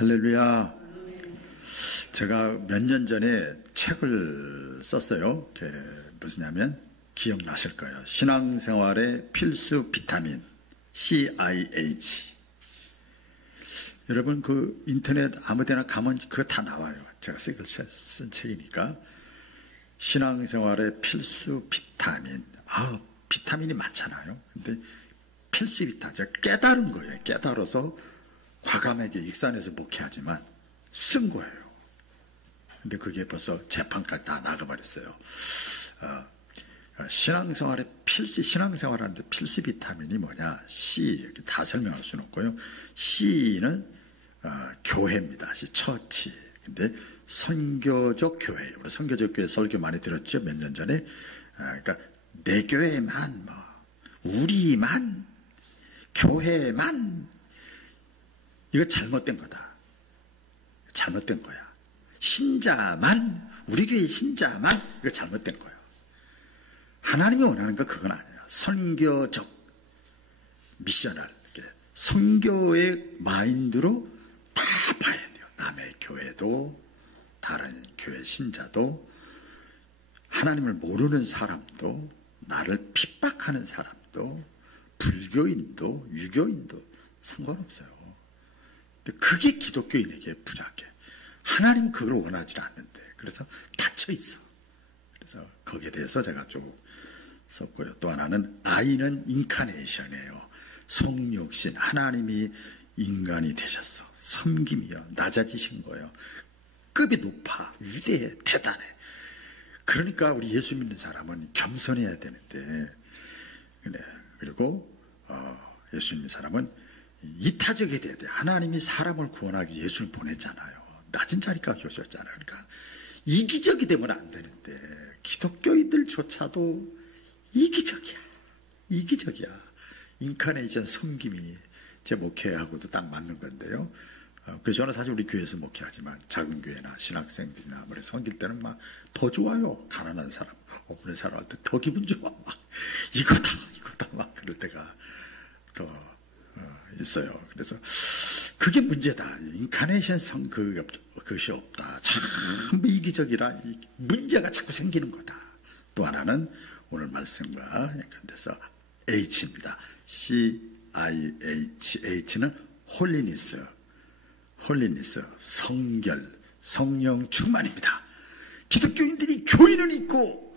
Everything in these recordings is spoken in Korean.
할렐루야. 제가 몇 년 전에 책을 썼어요. 무슨냐면 기억나실 거예요. 신앙생활의 필수 비타민 CIH. 여러분 그 인터넷 아무데나 가면 그거 다 나와요. 제가 쓴 책이니까. 신앙생활의 필수 비타민. 비타민이 많잖아요. 근데 필수 비타민. 제가 깨달은 거예요. 깨달아서 과감하게 익산에서 목회하지만 쓴 거예요. 근데 그게 벌써 재판까지 다 나가버렸어요. 신앙생활의 신앙생활하는데 필수 비타민이 뭐냐? C, 다 설명할 수는 없고요. C는 교회입니다. 처치. 근데 선교적 교회. 우리 선교적 교회 설교 많이 들었죠? 몇 년 전에. 그러니까 내 교회만, 우리만, 교회만, 이거 잘못된 거다. 잘못된 거야. 신자만, 우리 교회 신자만, 이거 잘못된 거예요. 하나님이 원하는 건 그건 아니에요. 선교적, 미셔널, 선교의 마인드로 다 봐야 돼요. 남의 교회도, 다른 교회 신자도, 하나님을 모르는 사람도, 나를 핍박하는 사람도, 불교인도, 유교인도 상관없어요. 그게 기독교인에게 부족해. 하나님 그걸 원하지 않는데. 그래서 닫혀 있어. 그래서 거기에 대해서 제가 쭉 썼고요. 또 하나는 I는 인카네이션이에요. 성육신. 하나님이 인간이 되셨어. 섬김이요. 낮아지신 거예요. 급이 높아. 위대해. 대단해. 그러니까 우리 예수 믿는 사람은 겸손해야 되는데. 그리고 예수 믿는 사람은 이타적이 돼야 돼. 하나님이 사람을 구원하기 위해 예수를 보냈잖아요. 낮은 자리까지 오셨잖아요. 그러니까 이기적이 되면 안 되는데 기독교인들조차도 이기적이야. 이기적이야. 인카네이션 섬김이 제 목회하고도 딱 맞는 건데요. 그래서 저는 사실 우리 교회에서 목회하지만 작은 교회나 신학생들이나 아무리 섬길 때는 막 더 좋아요. 가난한 사람, 없는 사람 할 때 더 기분 좋아. 막 이거다 막 그럴 때가 더 있어요. 그래서 그게 문제다. 인카네이션 그것이 없다. 전부 이기적이라 문제가 자꾸 생기는 거다. 또 하나는 오늘 말씀과 연관돼서 H입니다. CIH. H는 홀리니스, 성결, 성령 충만입니다. 기독교인들이 교인은 있고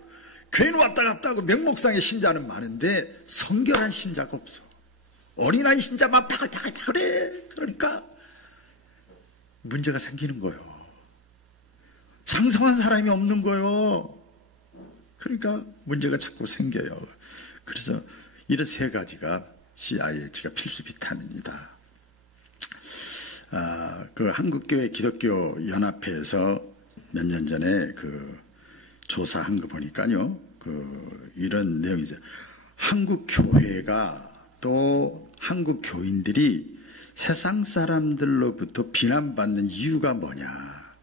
교인 왔다 갔다 하고 명목상의 신자는 많은데 성결한 신자가 없어. 어린아이 신자만 파글파글해. 그러니까 문제가 생기는 거예요. 장성한 사람이 없는 거예요. 그러니까 문제가 자꾸 생겨요. 그래서 이런 세 가지가 CIH가 필수 비타민이다. 그 한국교회 기독교 연합회에서 몇 년 전에 그 조사한 거 보니까요. 이런 내용이죠. 한국 교회가 또 한국 교인들이 세상 사람들로부터 비난받는 이유가 뭐냐.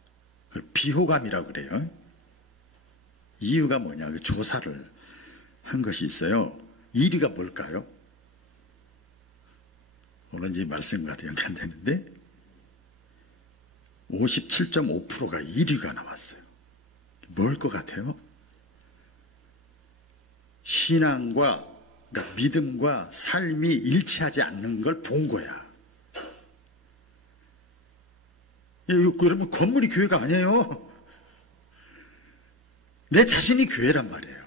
비호감이라고 그래요. 이유가 뭐냐. 그 조사를 한 것이 있어요. 1위가 뭘까요? 오늘 이제 말씀과 연관되는데 57.5%가 1위가 나왔어요. 뭘 것 같아요? 신앙과 그러니까 믿음과 삶이 일치하지 않는 걸 본 거야. 그러면 건물이 교회가 아니에요. 내 자신이 교회란 말이에요.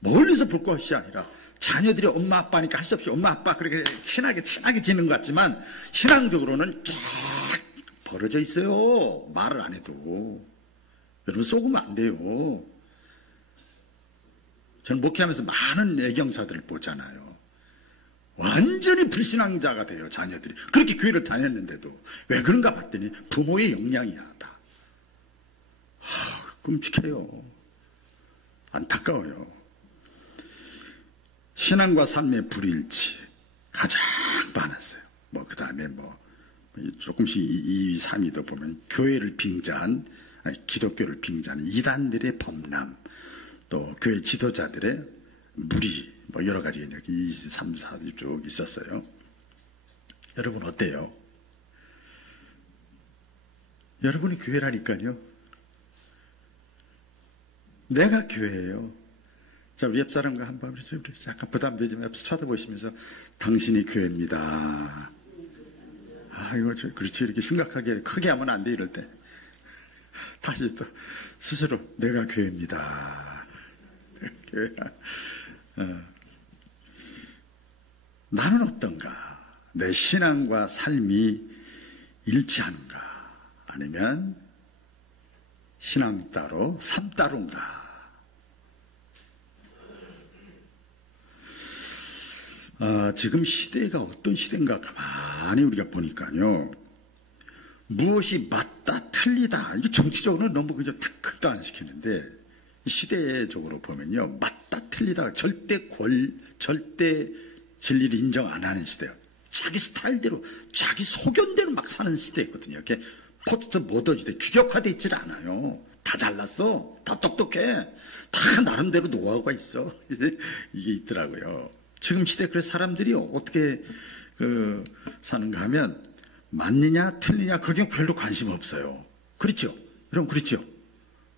멀리서 볼 것이 아니라 자녀들이 엄마 아빠니까 할 수 없이 엄마 아빠 그렇게 친하게 지는 것 같지만 신앙적으로는 쫙 벌어져 있어요. 말을 안 해도. 여러분 속으면 안 돼요. 저는 목회하면서 많은 애경사들을 보잖아요. 완전히 불신앙자가 돼요. 자녀들이. 그렇게 교회를 다녔는데도. 왜 그런가 봤더니 부모의 역량이야. 다. 끔찍해요. 안타까워요. 신앙과 삶의 불일치 가장 많았어요. 그 다음에 조금씩 2위, 3위도 보면 교회를 빙자한, 기독교를 빙자한 이단들의 범람, 또 교회 지도자들의 무리, 여러 가지 2, 3, 4위 쭉 있었어요. 여러분 어때요? 여러분이 교회라니까요. 내가 교회예요. 자, 우리 옆사람과 한번 우리 약간 부담되지만 옆에서 쳐다보시면서 당신이 교회입니다. 아, 이거 그렇지, 이렇게 심각하게 크게 하면 안 돼. 이럴 때 다시 또 스스로 내가 교회입니다. 내가 교회야. 나는 어떤가? 내 신앙과 삶이 일치하는가? 아니면 신앙 따로 삶 따로인가? 지금 시대가 어떤 시대인가 가만히 우리가 보니까요, 무엇이 맞다 틀리다, 이게 정치적으로는 너무 그저 극단시키는데 시대적으로 보면요, 맞다 틀리다, 절대 진리를 인정 안 하는 시대예요. 자기 스타일대로 자기 소견대로 막 사는 시대였거든요. 이렇게 포스트 모더지대 규격화되어 있질 않아요. 다 잘났어, 다 똑똑해, 다 나름대로 노하우가 있어. 이게 있더라고요. 지금 시대 그래서 사람들이 어떻게 사는가 하면 맞느냐 틀리냐 그게 별로 관심 없어요. 그렇죠? 여러분 그렇죠?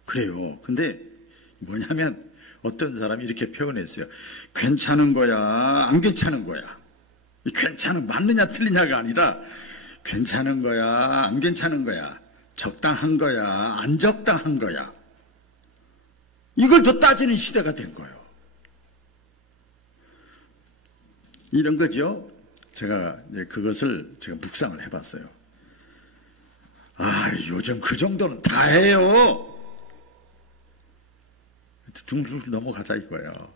그래요. 근데 뭐냐면 어떤 사람이 이렇게 표현했어요. 괜찮은 거야, 안 괜찮은 거야. 맞느냐 틀리냐가 아니라 괜찮은 거야, 안 괜찮은 거야, 적당한 거야, 안 적당한 거야. 이걸 더 따지는 시대가 된 거예요. 이런 거죠. 제가 그것을 제가 묵상을 해봤어요. 요즘 그 정도는 다 해요. 둥둥 넘어가자 이거예요.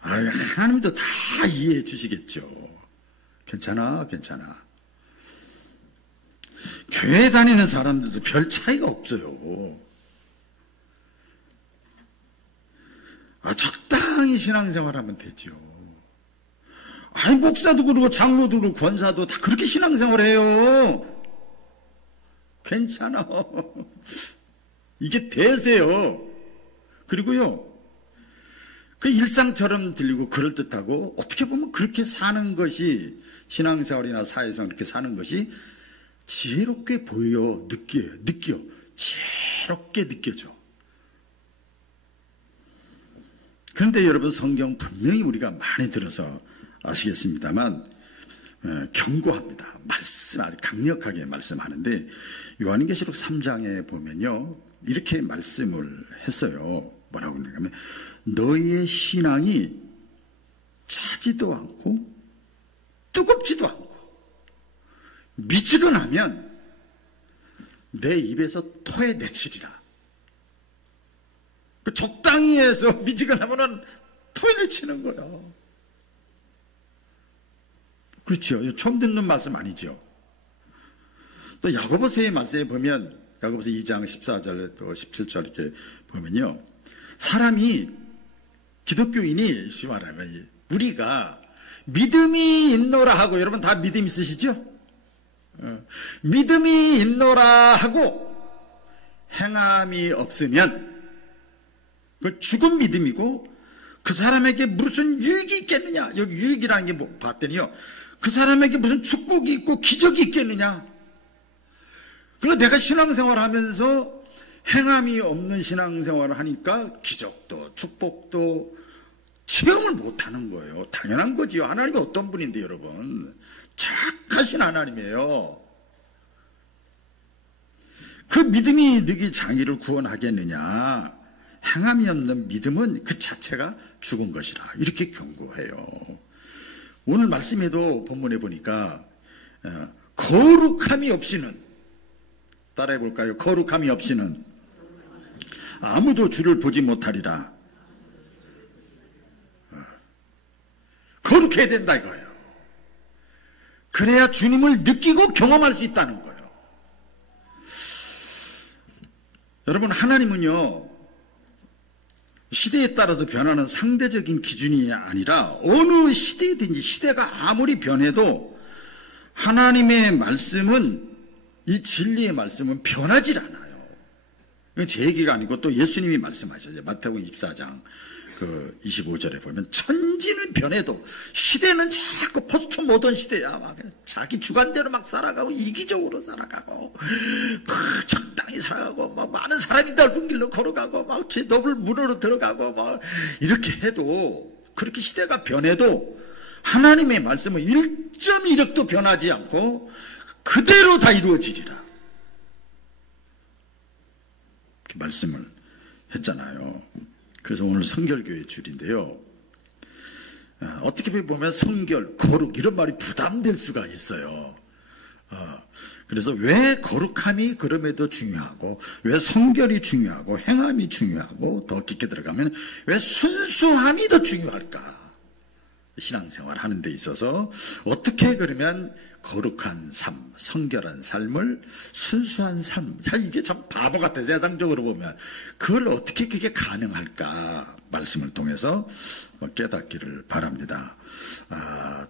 하나님도 다 이해해 주시겠죠. 괜찮아. 교회 다니는 사람들도 별 차이가 없어요. 적당히 신앙생활하면 되죠. 목사도 그러고 장로도 그러고 권사도 다 그렇게 신앙생활해요. 괜찮아. 이게 대세요. 그리고요, 그 일상처럼 들리고 그럴듯하고 어떻게 보면 그렇게 사는 것이, 신앙생활이나 사회생활 그렇게 사는 것이 지혜롭게 보여, 느껴. 지혜롭게 느껴져. 그런데 여러분, 성경 분명히 우리가 많이 들어서 아시겠습니다만 경고합니다. 아주 강력하게 말씀하는데, 요한계시록 3장에 보면요, 이렇게 말씀을 했어요. 뭐라고 그러냐면, 너희의 신앙이 차지도 않고 뜨겁지도 않고 미지근하면 내 입에서 토해내치리라. 적당히 해서 미지근하면 토해내치는 거예요. 그렇죠. 처음 듣는 말씀 아니죠. 또 야고보서의 말씀에 보면, 야고보서 2장 14절 또 17절 이렇게 보면요, 사람이, 기독교인이 말하면 우리가 믿음이 있노라 하고, 여러분 다 믿음 있으시죠? 믿음이 있노라 하고 행함이 없으면 그 죽은 믿음이고, 그 사람에게 무슨 유익이 있겠느냐. 여기 유익이라는 게 뭐 봤더니요, 그 사람에게 무슨 축복이 있고 기적이 있겠느냐. 그러니까 내가 신앙생활 하면서 행함이 없는 신앙생활을 하니까 기적도 축복도 체험을 못하는 거예요. 당연한 거지요. 하나님이 어떤 분인데 여러분, 착하신 하나님이에요. 그 믿음이 너희 장애를 구원하겠느냐. 행함이 없는 믿음은 그 자체가 죽은 것이라, 이렇게 경고해요. 오늘 말씀에도 본문에 보니까 거룩함이 없이는, 따라해 볼까요? 거룩함이 없이는 아무도 주를 보지 못하리라. 거룩해야 된다 이거예요. 그래야 주님을 느끼고 경험할 수 있다는 거예요. 여러분, 하나님은요, 시대에 따라서 변하는 상대적인 기준이 아니라 어느 시대든지, 시대가 아무리 변해도 하나님의 말씀은, 이 진리의 말씀은 변하질 않아요. 이건 제 얘기가 아니고 또 예수님이 말씀하셨어요. 마태복음 24장 그 25절에 보면 천지는 변해도 시대는 자꾸 포스트 모던 시대야. 막 자기 주관대로 막 살아가고 이기적으로 살아가고 적당히 살아가고 막 많은 사람이 넓은 길로 걸어가고 막 제 넓은 문으로 들어가고 막 이렇게 해도 그렇게 시대가 변해도 하나님의 말씀은 1.1획도 변하지 않고 그대로 다 이루어지리라. 이렇게 말씀을 했잖아요. 그래서 오늘 성결교회 줄인데요. 어떻게 보면 성결, 거룩 이런 말이 부담될 수가 있어요. 그래서 왜 거룩함이 그럼에도 중요하고 왜 성결이 중요하고 행함이 중요하고 더 깊게 들어가면 왜 순수함이 더 중요할까? 신앙생활 하는 데 있어서 어떻게 그러면 거룩한 삶, 성결한 삶을 순수한 삶, 이게 참 바보 같아 세상적으로 보면 그걸 어떻게 그게 가능할까 말씀을 통해서 깨닫기를 바랍니다.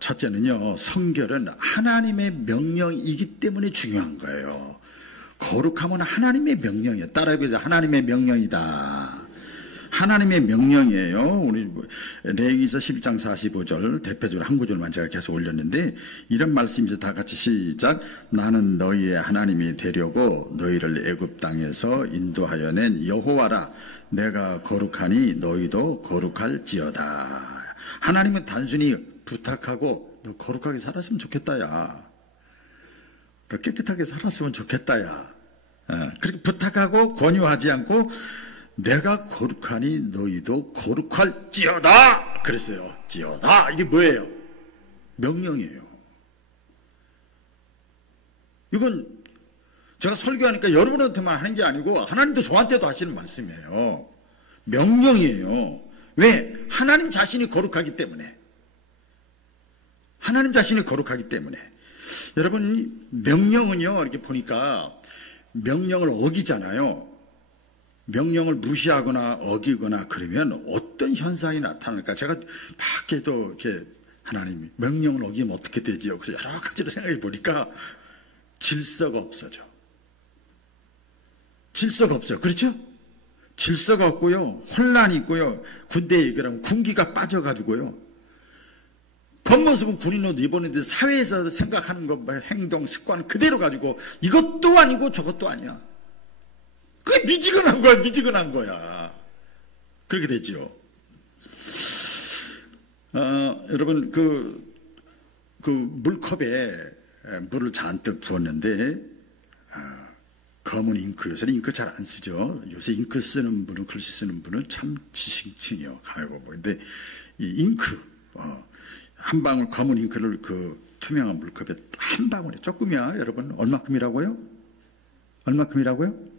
첫째는요, 성결은 하나님의 명령이기 때문에 중요한 거예요. 거룩함은 하나님의 명령이에요. 따라해보자. 하나님의 명령이다. 하나님의 명령이에요. 우리 레위기서 11장 45절 대표적으로 한 구절만 제가 계속 올렸는데 이런 말씀이죠. 다 같이 시작. 나는 너희의 하나님이 되려고 너희를 애굽 땅에서 인도하여 낸 여호와라. 내가 거룩하니 너희도 거룩할지어다. 하나님은 단순히 부탁하고 너 거룩하게 살았으면 좋겠다 야. 더 깨끗하게 살았으면 좋겠다 야. 그렇게 부탁하고 권유하지 않고 내가 거룩하니 너희도 거룩할지어다 그랬어요. 지어다 이게 뭐예요? 명령이에요. 이건 제가 설교하니까 여러분한테만 하는 게 아니고 하나님도 저한테도 하시는 말씀이에요. 명령이에요. 왜? 하나님 자신이 거룩하기 때문에. 하나님 자신이 거룩하기 때문에. 여러분 명령은요 이렇게 보니까 명령을 어기잖아요. 명령을 무시하거나 어기거나 그러면 어떤 현상이 나타날까? 제가 밖에도 이렇게 하나님이 명령을 어기면 어떻게 되지요? 그래서 여러 가지로 생각해 보니까 질서가 없어져. 질서가 없어요. 그렇죠? 질서가 없고요. 혼란이 있고요. 군대에 그러면 군기가 빠져가지고요. 겉모습은 군인 옷 입었는데 사회에서 생각하는 것, 행동, 습관 그대로 가지고 이것도 아니고 저것도 아니야. 그게 미지근한 거야, 미지근한 거야. 그렇게 되죠. 여러분, 그 물컵에 물을 잔뜩 부었는데, 검은 잉크, 요새 잉크 잘 안 쓰죠. 요새 잉크 쓰는 분은, 글씨 쓰는 분은 참 지식층이요. 가만히 보면. 근데 이 잉크, 한 방울 검은 잉크를 그 투명한 물컵에 한 방울에 조금이야. 여러분, 얼마큼이라고요? 얼마큼이라고요?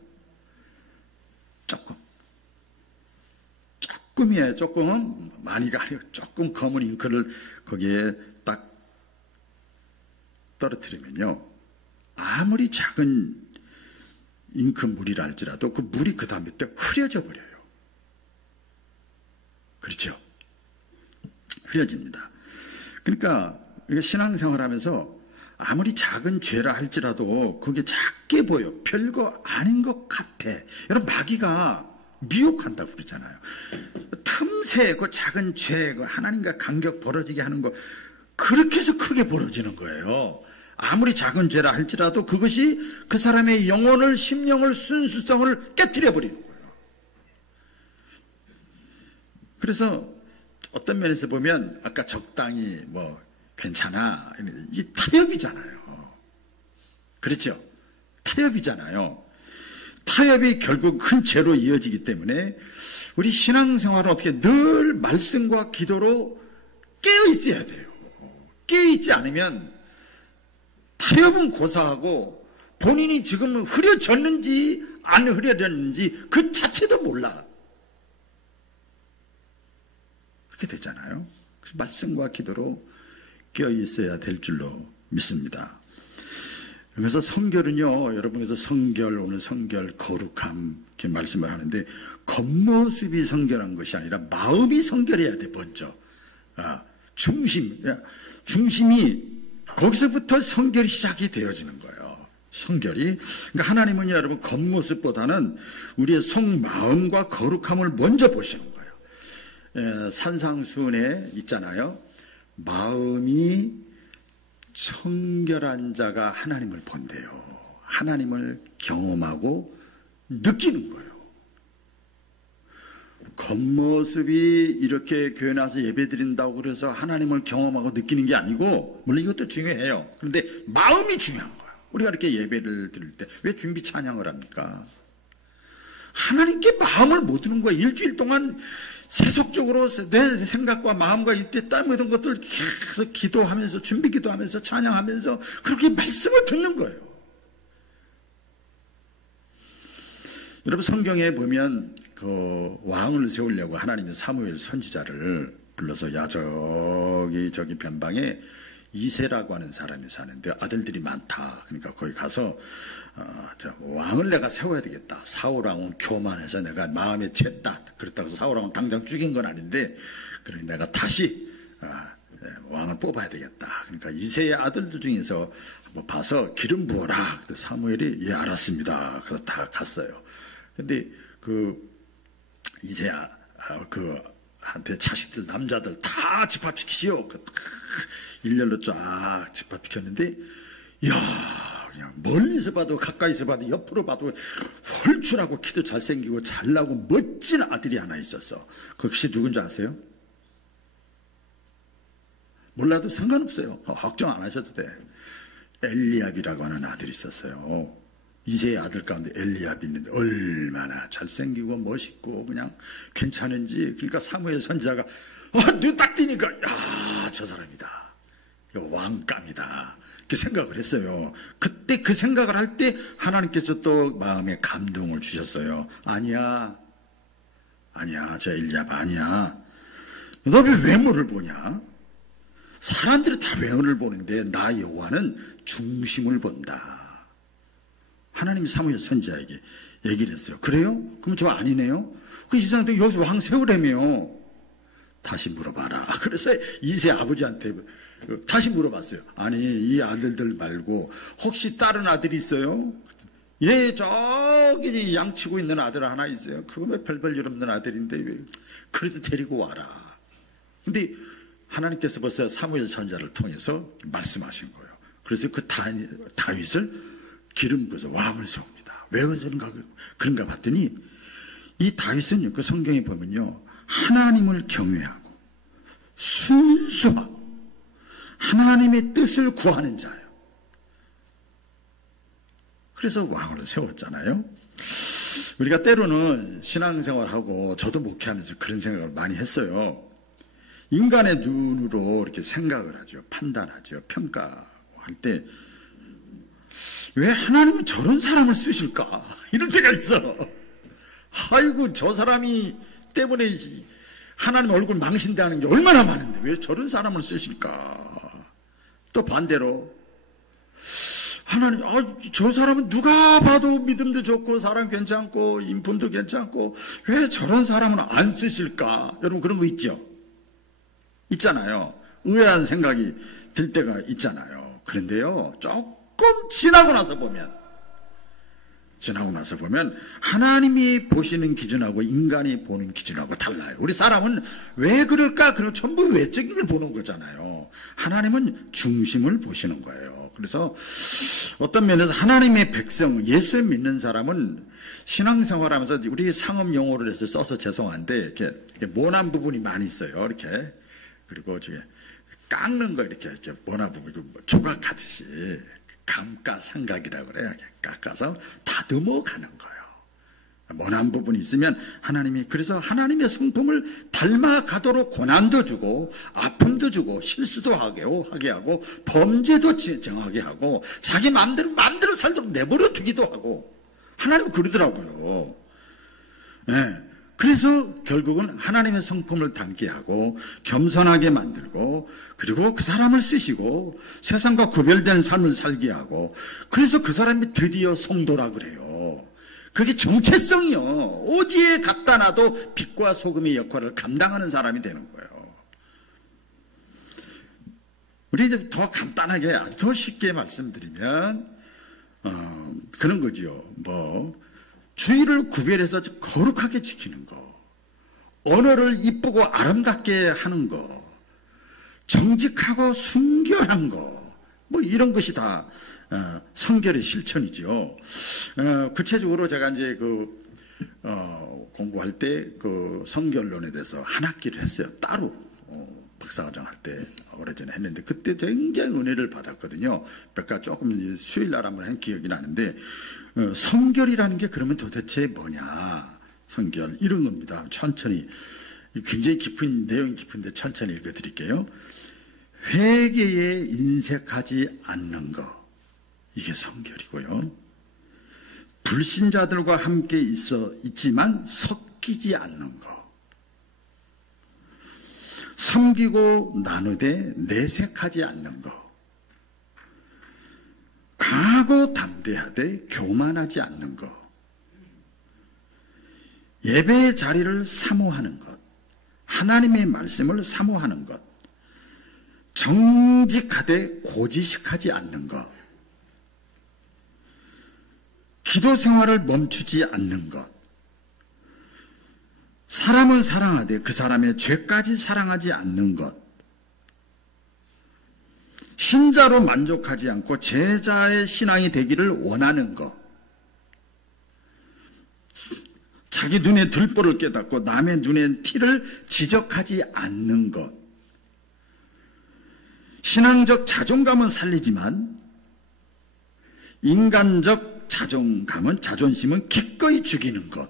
조금이에요. 조금은 많이가 아니고 조금 검은 잉크를 거기에 딱 떨어뜨리면요. 아무리 작은 잉크 물이라 할지라도 그 물이 그 다음에 또 흐려져 버려요. 그렇죠? 흐려집니다. 그러니까 신앙생활 하면서 아무리 작은 죄라 할지라도 그게 작게 보여. 별거 아닌 것 같아. 여러분 마귀가 미혹한다고 그러잖아요. 틈새 그 작은 죄, 그 하나님과 간격 벌어지게 하는 거 그렇게 해서 크게 벌어지는 거예요. 아무리 작은 죄라 할지라도 그것이 그 사람의 영혼을, 심령을, 순수성을 깨트려 버리는 거예요. 그래서 어떤 면에서 보면 아까 적당히 뭐 괜찮아. 이게 타협이잖아요. 그렇죠? 타협이잖아요. 타협이 결국 큰 죄로 이어지기 때문에 우리 신앙생활은 어떻게 늘 말씀과 기도로 깨어 있어야 돼요. 깨어 있지 않으면 타협은 고사하고 본인이 지금 흐려졌는지 안 흐려졌는지 그 자체도 몰라. 그렇게 되잖아요. 그래서 말씀과 기도로 깨어 있어야 될 줄로 믿습니다. 그래서 성결은요, 여러분께서 성결, 오늘 성결, 거룩함 이렇게 말씀을 하는데 겉모습이 성결한 것이 아니라 마음이 성결해야 돼. 먼저 중심이 거기서부터 성결이 시작이 되어지는 거예요. 성결이. 그러니까 하나님은 여러분 겉모습보다는 우리의 속마음과 거룩함을 먼저 보시는 거예요. 산상수훈에 있잖아요. 마음이 청결한 자가 하나님을 본대요. 하나님을 경험하고 느끼는 거예요. 겉모습이 이렇게 교회 나와서 예배 드린다고 그래서 하나님을 경험하고 느끼는 게 아니고, 물론 이것도 중요해요. 그런데 마음이 중요한 거예요. 우리가 이렇게 예배를 드릴 때 왜 준비 찬양을 합니까? 하나님께 마음을 못 드는 거예요. 일주일 동안 세속적으로 내 생각과 마음과 이때 땀 이런 것들 계속 기도하면서, 준비 기도하면서, 찬양하면서 그렇게 말씀을 듣는 거예요. 여러분, 성경에 보면 그 왕을 세우려고 하나님이 사무엘 선지자를 불러서, 야, 저기 변방에 이새라고 하는 사람이 사는데 아들들이 많다. 그러니까 거기 가서 왕을 내가 세워야 되겠다. 사울왕은 교만해서 내가 마음에 챘다. 그렇다고 사울왕은 당장 죽인 건 아닌데, 그러니 내가 다시 왕을 뽑아야 되겠다. 그러니까 이새의 아들들 중에서 한번 봐서 기름 부어라. 그래서 사무엘이 예, 알았습니다. 그래서 다 갔어요. 근데 그 이새야 한테 자식들 남자들 다 집합시키시오. 일렬로 쫙 집합시켰는데, 야, 그냥 멀리서 봐도 가까이서 봐도 옆으로 봐도 홀쭉하고 키도 잘생기고 잘나고 멋진 아들이 하나 있었어. 그 혹시 누군지 아세요? 몰라도 상관없어요. 걱정 안 하셔도 돼. 엘리압이라고 하는 아들이 있었어요. 이새의 아들 가운데 엘리압이 있는데 얼마나 잘생기고 멋있고 그냥 괜찮은지. 그러니까 사무엘 선지자가 눈 딱 뜨니까, 야, 저 사람이다. 이거 왕감이다. 이렇게 생각을 했어요. 그때 그 생각을 할 때 하나님께서 또 마음에 감동을 주셨어요. 아니야, 저 엘리압 아니야. 너 왜 외모를 보냐? 사람들이 다 외모를 보는데 나 여호와는 중심을 본다. 하나님이 사무엘 선지자에게 얘기를 했어요. 그래요? 그럼 저 아니네요? 그 이상한데 여기서 왕 세우라며. 다시 물어봐라. 그래서 이새 아버지한테 다시 물어봤어요. 아니, 이 아들들 말고 혹시 다른 아들이 있어요? 예, 저기 양치고 있는 아들 하나 있어요. 그건 왜 별별 일 없는 아들인데 왜 그래도 데리고 와라. 근데 하나님께서 벌써 사무엘 선지자를 통해서 말씀하신 거예요. 그래서 그 다윗을 기름 부어서 왕을 세웁니다. 왜 그런가 봤더니, 이 다윗은 그 성경에 보면요, 하나님을 경외하고 순수하고 하나님의 뜻을 구하는 자예요. 그래서 왕을 세웠잖아요. 우리가 때로는 신앙생활하고 저도 목회하면서 그런 생각을 많이 했어요. 인간의 눈으로 이렇게 생각을 하죠. 판단하죠. 평가할 때 왜 하나님은 저런 사람을 쓰실까? 이럴 때가 있어. 아이고, 저 사람이 때문에 하나님 얼굴 망신다는 게 얼마나 많은데 왜 저런 사람을 쓰실까? 또 반대로 하나님, 저 사람은 누가 봐도 믿음도 좋고 사람 괜찮고 인품도 괜찮고 왜 저런 사람은 안 쓰실까? 여러분, 그런 거 있죠? 있잖아요. 의아한 생각이 들 때가 있잖아요. 그런데요, 조금 지나고 나서 보면 하나님이 보시는 기준하고 인간이 보는 기준하고 달라요. 우리 사람은 왜 그럴까? 그럼 전부 외적인 걸 보는 거잖아요. 하나님은 중심을 보시는 거예요. 그래서 어떤 면에서 하나님의 백성, 예수 믿는 사람은 신앙생활하면서 우리 상업 용어를 해서 써서 죄송한데 이렇게 모난 부분이 많이 있어요. 이렇게. 그리고 저기 깎는 거 이렇게 모난 부분, 조각하듯이 감가상각이라고 그래요. 깎아서 다듬어 가는 거예요. 모난 부분이 있으면 하나님이, 그래서 하나님의 성품을 닮아가도록 고난도 주고 아픔도 주고 실수도 하게 하고 범죄도 정하게 하고 자기 마음대로 살도록 내버려 두기도 하고 하나님은 그러더라고요. 네. 그래서 결국은 하나님의 성품을 담게 하고 겸손하게 만들고, 그리고 그 사람을 쓰시고 세상과 구별된 삶을 살게 하고, 그래서 그 사람이 드디어 성도라 그래요. 그게 정체성이요. 어디에 갖다 놔도 빛과 소금의 역할을 감당하는 사람이 되는 거예요. 우리 이제 더 간단하게, 아주 더 쉽게 말씀드리면 그런 거죠. 주의를 구별해서 거룩하게 지키는 거, 언어를 이쁘고 아름답게 하는 거, 정직하고 순결한 거, 뭐 이런 것이 다 성결의 실천이죠. 구체적으로 제가 이제 공부할 때 그 성결론에 대해서 한 학기를 했어요. 따로 박사과정 할 때 오래전에 했는데 그때 굉장히 은혜를 받았거든요. 그러니까 조금 수요일 날 한번 한 기억이 나는데 성결이라는 게 그러면 도대체 뭐냐? 성결 이런 겁니다. 천천히 굉장히 깊은 내용이 깊은데 천천히 읽어드릴게요. 회개에 인색하지 않는 것, 이게 성결이고요. 불신자들과 함께 있지만 섞이지 않는 것. 섬기고 나누되 내색하지 않는 것. 강하고 담대하되 교만하지 않는 것. 예배의 자리를 사모하는 것. 하나님의 말씀을 사모하는 것. 정직하되 고지식하지 않는 것. 기도 생활을 멈추지 않는 것. 사람은 사랑하되 그 사람의 죄까지 사랑하지 않는 것. 신자로 만족하지 않고 제자의 신앙이 되기를 원하는 것. 자기 눈에 들보를 깨닫고 남의 눈에 티를 지적하지 않는 것. 신앙적 자존감은 살리지만 인간적 자존심은 기꺼이 죽이는 것.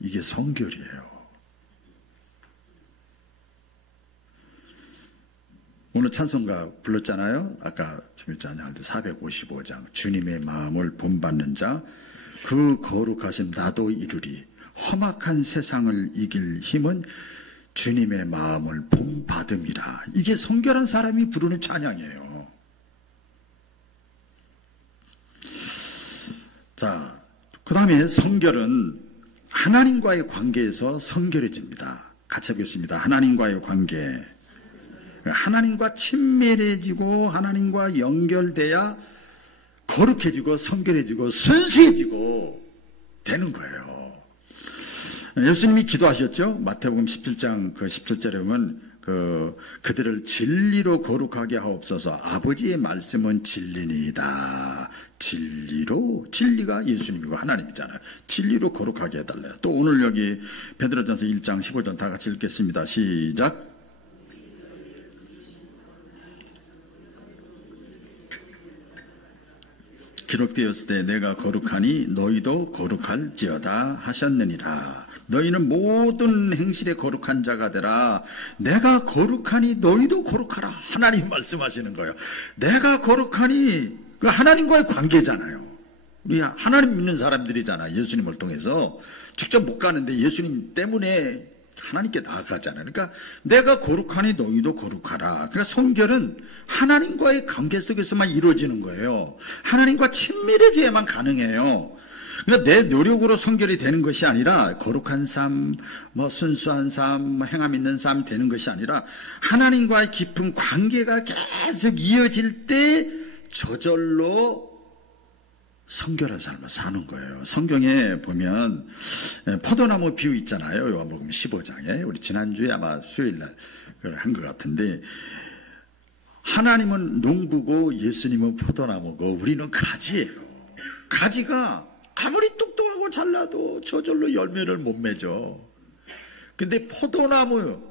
이게 성결이에요. 오늘 찬송가 불렀잖아요. 아까 찬양할 때 455장 주님의 마음을 본받는 자 그 거룩하신 나도 이루리. 험악한 세상을 이길 힘은 주님의 마음을 본받음이라. 이게 성결한 사람이 부르는 찬양이에요. 자, 그 다음에 성결은 하나님과의 관계에서 성결해집니다. 같이 하겠습니다. 하나님과의 관계. 하나님과 친밀해지고 하나님과 연결돼야 거룩해지고 성결해지고 순수해지고 되는 거예요. 예수님이 기도하셨죠? 마태복음 17장 그 17절에 보면 그들을 진리로 거룩하게 하옵소서. 아버지의 말씀은 진리니이다. 진리가 예수님이고 하나님이잖아요. 진리로 거룩하게 해달래요. 또 오늘 여기 베드로전서 1장 15절 다 같이 읽겠습니다. 시작. 기록되었을 때 내가 거룩하니 너희도 거룩할지어다 하셨느니라. 너희는 모든 행실에 거룩한 자가 되라. 내가 거룩하니 너희도 거룩하라. 하나님 말씀하시는 거예요. 내가 거룩하니 그 하나님과의 관계잖아요. 우리 하나님 믿는 사람들이잖아. 예수님을 통해서 직접 못 가는데 예수님 때문에 하나님께 나아가잖아요. 그러니까 내가 거룩하니 너희도 거룩하라. 그러니까 성결은 하나님과의 관계 속에서만 이루어지는 거예요. 하나님과 친밀해져야만 가능해요. 그러니까 내 노력으로 성결이 되는 것이 아니라 거룩한 삶, 순수한 삶, 행함 있는 삶 되는 것이 아니라 하나님과의 깊은 관계가 계속 이어질 때 저절로 성결한 삶을 사는 거예요. 성경에 보면 포도나무 비유 있잖아요. 요한복음 15장에 우리 지난주에 아마 수요일날 한 것 같은데 하나님은 농부고 예수님은 포도나무고 우리는 가지예요. 가지가 아무리 똑똑하고 잘나도 저절로 열매를 못 맺어. 근데 포도나무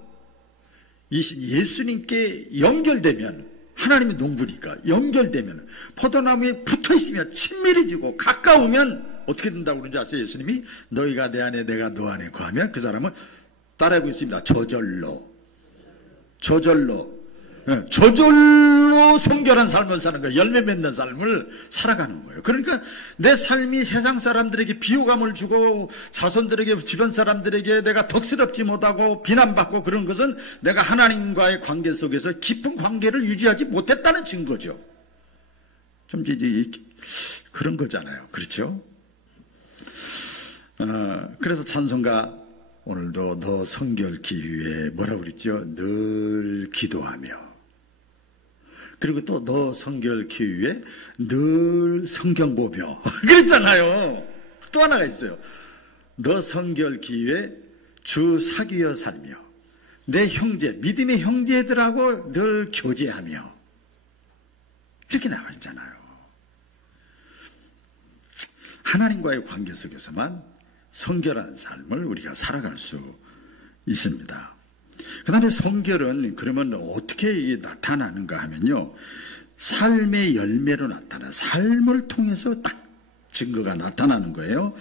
예수님께 연결되면 하나님의 농부니까 연결되면 포도나무에 붙어있으면 친밀해지고 가까우면 어떻게 된다고 그러는지 아세요? 예수님이 너희가 내 안에 내가 너 안에 거하면 그 사람은 따라하고 있습니다. 저절로 성결한 삶을 사는 거예요. 열매 맺는 삶을 살아가는 거예요. 그러니까 내 삶이 세상 사람들에게 비호감을 주고 자손들에게 주변 사람들에게 내가 덕스럽지 못하고 비난받고 그런 것은 내가 하나님과의 관계 속에서 깊은 관계를 유지하지 못했다는 증거죠. 좀 이제 그런 거잖아요. 그렇죠? 그래서 찬송가 오늘도 너 성결케 위해 뭐라고 그랬죠? 늘 기도하며 그리고 또 너 성결케 위해 늘 성경 보며 그랬잖아요. 또 하나가 있어요. 너 성결케 위해 주 사귀어 살며 내 형제, 믿음의 형제들하고 늘 교제하며 이렇게 나와 있잖아요. 하나님과의 관계 속에서만 성결한 삶을 우리가 살아갈 수 있습니다. 그 다음에 성결은 그러면 어떻게 나타나는가 하면요, 삶의 열매로 나타나, 삶을 통해서 딱 증거가 나타나는 거예요.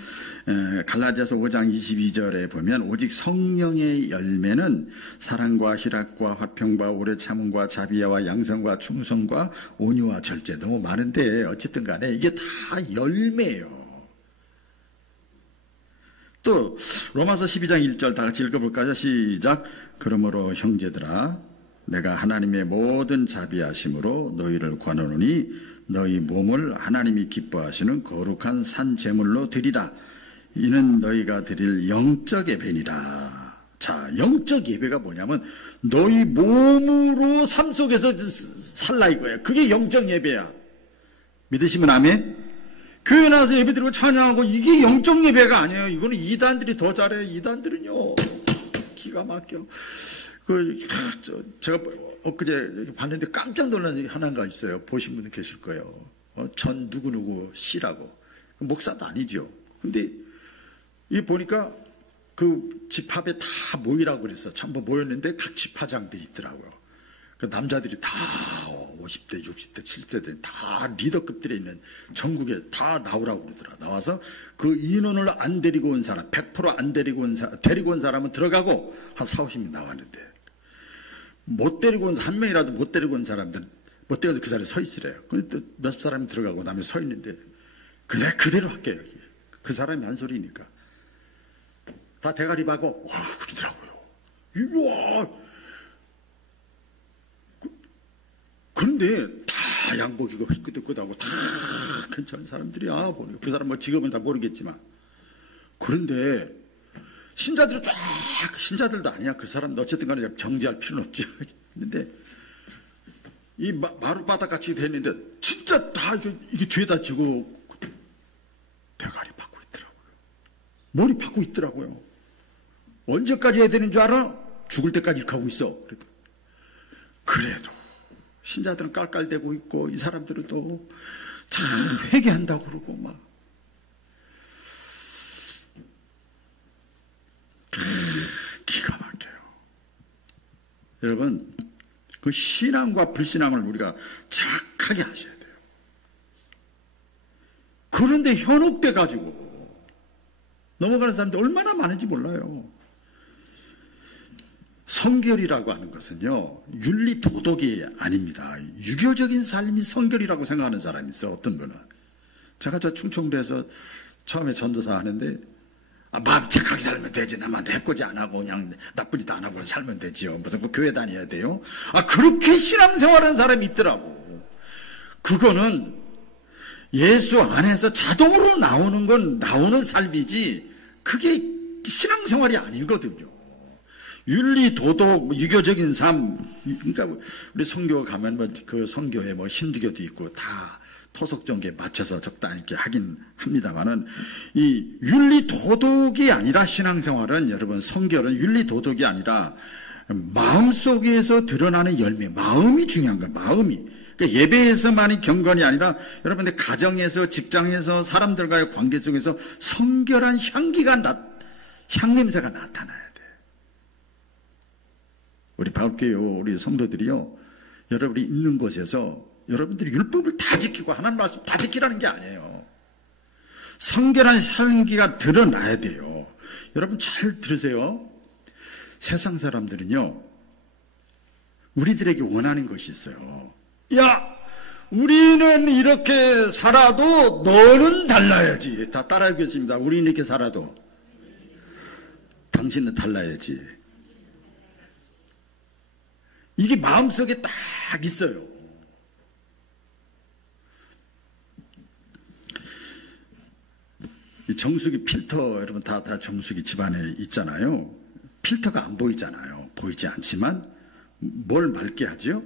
갈라디아서 5장 22절에 보면 오직 성령의 열매는 사랑과 희락과 화평과 오래 참음과 자비와 양성과 충성과 온유와 절제, 너무 많은데 어쨌든 간에 이게 다 열매예요. 또 로마서 12장 1절 다 같이 읽어볼까요? 시작. 그러므로 형제들아 내가 하나님의 모든 자비하심으로 너희를 권하노니 너희 몸을 하나님이 기뻐하시는 거룩한 산 제물로 드리라. 이는 너희가 드릴 영적 예배니라. 자, 영적 예배가 뭐냐면 너희 몸으로 삶 속에서 살라 이거예요. 그게 영적 예배야. 믿으시면 아멘? 교회 나와서 예배 드리고 찬양하고 이게 영적 예배가 아니에요. 이거는 이단들이 더 잘해요. 이단들은요 기가 막혀. 제가 엊그제 봤는데 깜짝 놀란 얘기 하나가 있어요. 보신 분들 계실 거예요. 전 누구누구 씨라고. 목사도 아니죠. 근데 이 보니까 그 집합에 다 모이라고 그랬어. 전부 모였는데 각 집화장들이 있더라고요. 그 남자들이 다 50대, 60대, 70대 다 리더급들에 있는 전국에 다 나오라고 그러더라. 나와서 그 인원을 안 데리고 온 사람, 100% 안 데리고 온 사람은 들어가고 한 4, 50명 나왔는데 못 데리고 온 한 명이라도 못 데리고 온 사람들 못 데려서 그 자리에 서 있으래요. 근데 또 몇 사람이 들어가고 남이 서 있는데 그냥 그대로 할게요. 그 사람이 한 소리니까 다 대가리 박고 와 그러더라고요. 와. 그런데 다 양복이고 휘끗휘끗하고 다 괜찮은 사람들이야. 그 사람 뭐 직업은 다 모르겠지만. 그런데 신자들은 쫙, 신자들도 아니야. 그 사람도 어쨌든 간에 정지할 필요는 없죠. 근데 이 마룻바닥 같이 됐는데 진짜 다 이게 뒤에다 지고 대가리 받고 있더라고요. 머리 받고 있더라고요. 언제까지 해야 되는 줄 알아? 죽을 때까지 이렇게 하고 있어. 그래도 신자들은 깔깔대고 있고 이 사람들은 또 참 회개한다고 그러고 막 기가 막혀요. 여러분 그 신앙과 불신앙을 우리가 정확하게 하셔야 돼요. 그런데 현혹돼 가지고 넘어가는 사람들 얼마나 많은지 몰라요. 성결이라고 하는 것은요 윤리 도덕이 아닙니다. 유교적인 삶이 성결이라고 생각하는 사람이 있어요. 어떤 분은 제가 저 충청도에서 처음에 전도사 하는데 마음 착하게 살면 되지. 남한테 해코지 안 하고 그냥 나쁜 짓 안 하고 살면 되지요. 무슨 그 교회 다녀야 돼요. 그렇게 신앙생활하는 사람이 있더라고. 그거는 예수 안에서 자동으로 나오는 삶이지 그게 신앙생활이 아니거든요. 윤리, 도덕, 유교적인 삶, 그러니까 우리 선교 가면 그 선교에 힌두교도 있고 다 토속종교에 맞춰서 적당히 이렇게 하긴 합니다만은 이 윤리, 도덕이 아니라 신앙생활은 여러분 성결은 윤리, 도덕이 아니라 마음속에서 드러나는 열매, 마음이 중요한 거예요. 마음이. 그러니까 예배에서만이 경건이 아니라 여러분들 가정에서 직장에서 사람들과의 관계 속에서 성결한 향냄새가 나타나요. 우리 바울교회 우리 성도들이요, 여러분이 있는 곳에서 여러분들이 율법을 다 지키고 하나님 말씀 다 지키라는 게 아니에요. 성결한 향기가 드러나야 돼요. 여러분 잘 들으세요. 세상 사람들은요 우리들에게 원하는 것이 있어요. 야, 우리는 이렇게 살아도 너는 달라야지. 다 따라하겠습니다. 우리는 이렇게 살아도 당신은 달라야지. 이게 마음속에 딱 있어요. 이 정수기 필터 여러분 다 정수기 집안에 있잖아요. 필터가 안 보이잖아요. 보이지 않지만 뭘 맑게 하죠?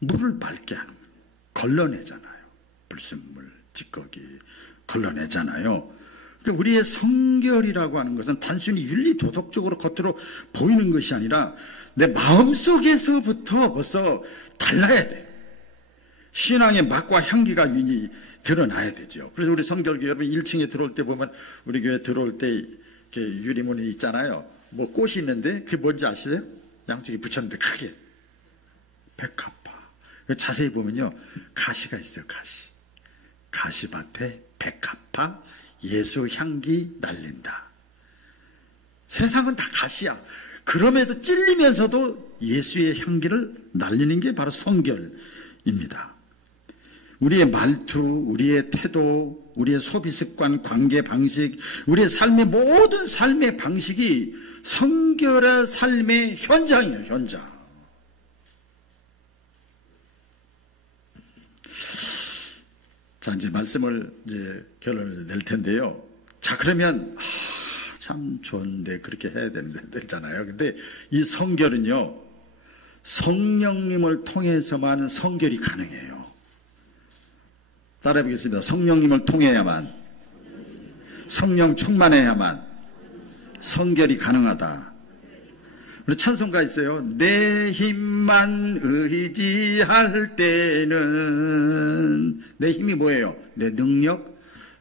물을 맑게 하는 거예요. 걸러내잖아요. 불순물, 찌꺼기 걸러내잖아요. 그러니까 우리의 성결이라고 하는 것은 단순히 윤리 도덕적으로 겉으로 보이는 것이 아니라 내 마음속에서부터 벌써 달라야 돼. 신앙의 맛과 향기가 윤이 드러나야 되죠. 그래서 우리 성결교 여러분 1층에 들어올 때 보면 우리 교회 들어올 때 이렇게 유리문이 있잖아요. 뭐 꽃이 있는데 그게 뭔지 아시세요? 양쪽에 붙였는데 크게 백합화. 자세히 보면요 가시가 있어요. 가시밭에 백합화 예수 향기 날린다. 세상은 다 가시야. 그럼에도 찔리면서도 예수의 향기를 날리는 게 바로 성결입니다. 우리의 말투, 우리의 태도, 우리의 소비 습관, 관계 방식, 우리의 삶의 모든 삶의 방식이 성결의 삶의 현장이에요. 현장. 자, 이제 말씀을 이제 결론을 낼 텐데요. 자, 그러면 참 좋은데 그렇게 해야 되잖아요. 근데 이 성결은요, 성령님을 통해서만 성결이 가능해요. 따라해 보겠습니다. 성령님을 통해야만, 성령 충만해야만 성결이 가능하다. 우리 찬송가 있어요. 내 힘만 의지할 때는, 내 힘이 뭐예요? 내 능력,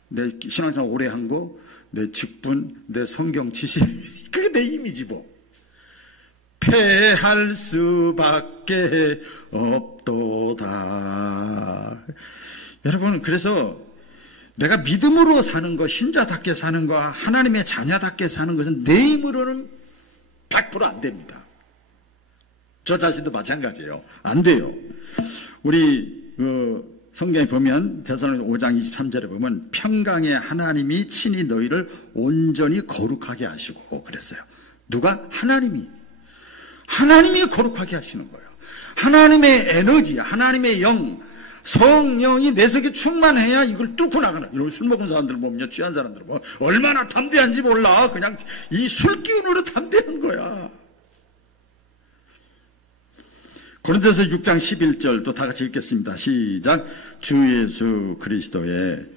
내 신앙생활 오래 한 거, 내 직분, 내 성경 지식, 그게 내 힘이지 뭐. 패할 수밖에 없도다. 여러분, 그래서 내가 믿음으로 사는 것, 신자답게 사는 것, 하나님의 자녀답게 사는 것은 내 힘으로는 100% 안 됩니다. 저 자신도 마찬가지예요. 안 돼요. 우리 성경에 보면 데살로니가 5장 23절에 보면 평강의 하나님이 친히 너희를 온전히 거룩하게 하시고 그랬어요. 누가? 하나님이 거룩하게 하시는 거예요. 하나님의 에너지, 하나님의 영, 성령이 내 속에 충만해야 이걸 뚫고 나가는. 이런 술 먹은 사람들 보면요, 취한 사람들 보면 얼마나 담대한지 몰라. 그냥 이 술 기운으로 담대한 거야. 고린도서 6장 11절 또 다 같이 읽겠습니다. 시작. 주 예수 그리스도의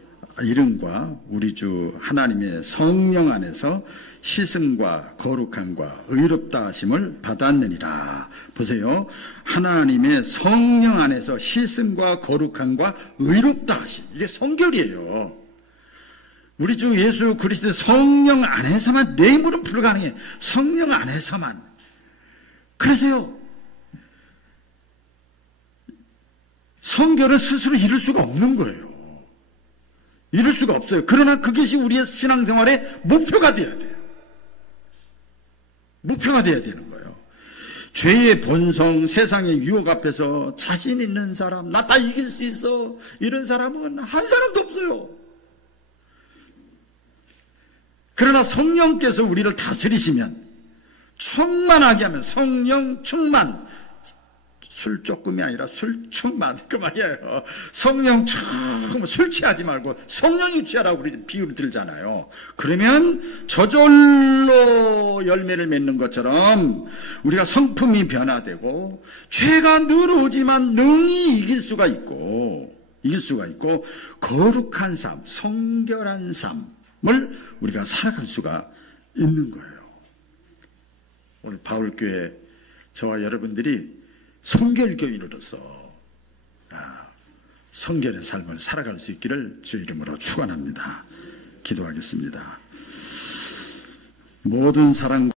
이름과 우리 주 하나님의 성령 안에서 시승과 거룩함과 의롭다 하심을 받았느니라. 보세요. 하나님의 성령 안에서 시승과 거룩함과 의롭다 하심. 이게 성결이에요. 우리 주 예수 그리스도의 성령 안에서만, 내 힘으로는 불가능해. 성령 안에서만. 그래서요, 성결을 스스로 이룰 수가 없는 거예요. 이룰 수가 없어요. 그러나 그것이 우리의 신앙생활의 목표가 돼야 돼요. 목표가 돼야 되는 거예요. 죄의 본성, 세상의 유혹 앞에서 자신 있는 사람, 나 다 이길 수 있어, 이런 사람은 한 사람도 없어요. 그러나 성령께서 우리를 다스리시면, 충만하게 하면, 성령 충만, 술 조금이 아니라 술 충만, 그 말이에요. 성령 충만, 술 취하지 말고 성령이 취하라고 우리 비유를 들잖아요. 그러면 저절로 열매를 맺는 것처럼 우리가 성품이 변화되고 죄가 늘 오지만 능히 이길 수가 있고 거룩한 삶, 성결한 삶을 우리가 살아갈 수가 있는 거예요. 오늘 바울교회 저와 여러분들이 성결교인으로서 성결의 삶을 살아갈 수 있기를 주 이름으로 축원합니다. 기도하겠습니다. 모든 사랑